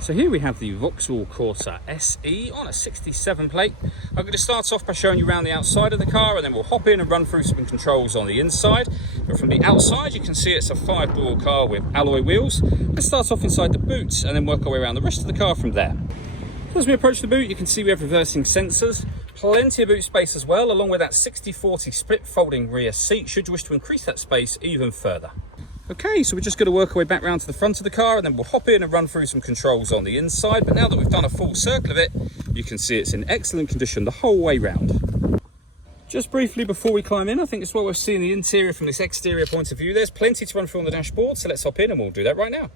So here we have the Vauxhall Corsa SE on a 67 plate. I'm going to start off by showing you around the outside of the car, and then we'll hop in and run through some controls on the inside. But from the outside you can see it's a 5-door car with alloy wheels. Let's start off inside the boot and then work our way around the rest of the car from there. As we approach the boot, you can see we have reversing sensors, plenty of boot space as well, along with that 60/40 split folding rear seat should you wish to increase that space even further. Okay, so we're just going to work our way back round to the front of the car, and then we'll hop in and run through some controls on the inside. But now that we've done a full circle of it, you can see it's in excellent condition the whole way round. Just briefly before we climb in, I think it's what we're seeing the interior from this exterior point of view. There's plenty to run through on the dashboard, so let's hop in and we'll do that right now.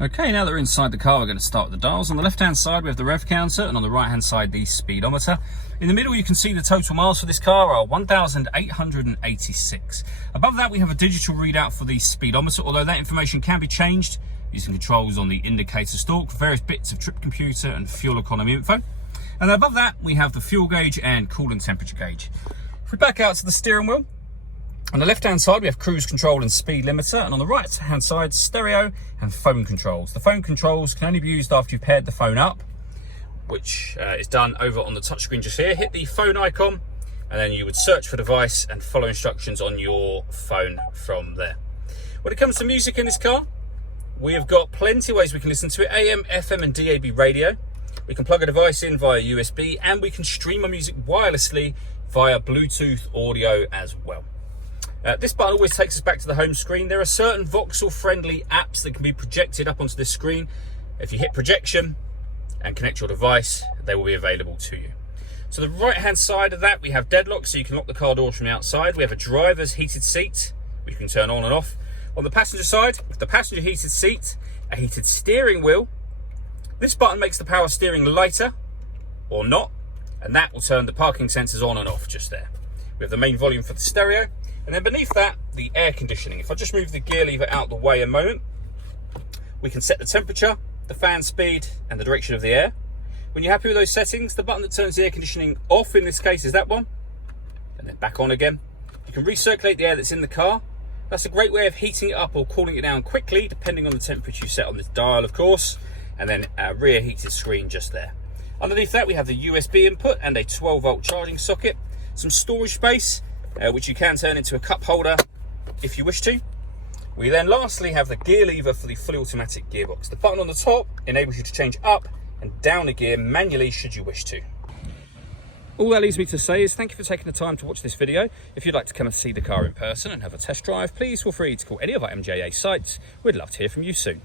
Okay, now that we're inside the car, we're going to start with the dials. On the left-hand side, we have the rev counter, and on the right-hand side, the speedometer. In the middle, you can see the total miles for this car are 1,886. Above that, we have a digital readout for the speedometer, although that information can be changed using controls on the indicator stalk for various bits of trip computer and fuel economy info. And then above that, we have the fuel gauge and coolant temperature gauge. If we back out to the steering wheel, on the left-hand side, we have cruise control and speed limiter, and on the right-hand side, stereo and phone controls. The phone controls can only be used after you've paired the phone up, which is done over on the touchscreen just here. Hit the phone icon, and then you would search for device and follow instructions on your phone from there. When it comes to music in this car, we have got plenty of ways we can listen to it. AM, FM, and DAB radio. We can plug a device in via USB, and we can stream our music wirelessly via Bluetooth audio as well. This button always takes us back to the home screen. There are certain Vauxhall-friendly apps that can be projected up onto this screen. If you hit projection and connect your device, they will be available to you. So the right-hand side of that, we have deadlock, so you can lock the car doors from the outside. We have a driver's heated seat, which you can turn on and off. On the passenger side, with the passenger heated seat, a heated steering wheel. This button makes the power steering lighter or not, and that will turn the parking sensors on and off just there. We have the main volume for the stereo. And then beneath that, the air conditioning. If I just move the gear lever out the way a moment, we can set the temperature, the fan speed, and the direction of the air. When you're happy with those settings, the button that turns the air conditioning off in this case is that one, and then back on again. You can recirculate the air that's in the car. That's a great way of heating it up or cooling it down quickly, depending on the temperature you set on this dial, of course. And then a rear heated screen just there. Underneath that, we have the USB input and a 12-volt charging socket, some storage space, which you can turn into a cup holder if you wish to. We then lastly have the gear lever for the fully automatic gearbox. The button on the top enables you to change up and down a gear manually should you wish to. All that leaves me to say is thank you for taking the time to watch this video. If you'd like to come and see the car in person and have a test drive, please feel free to call any of our MJA sites. We'd love to hear from you soon.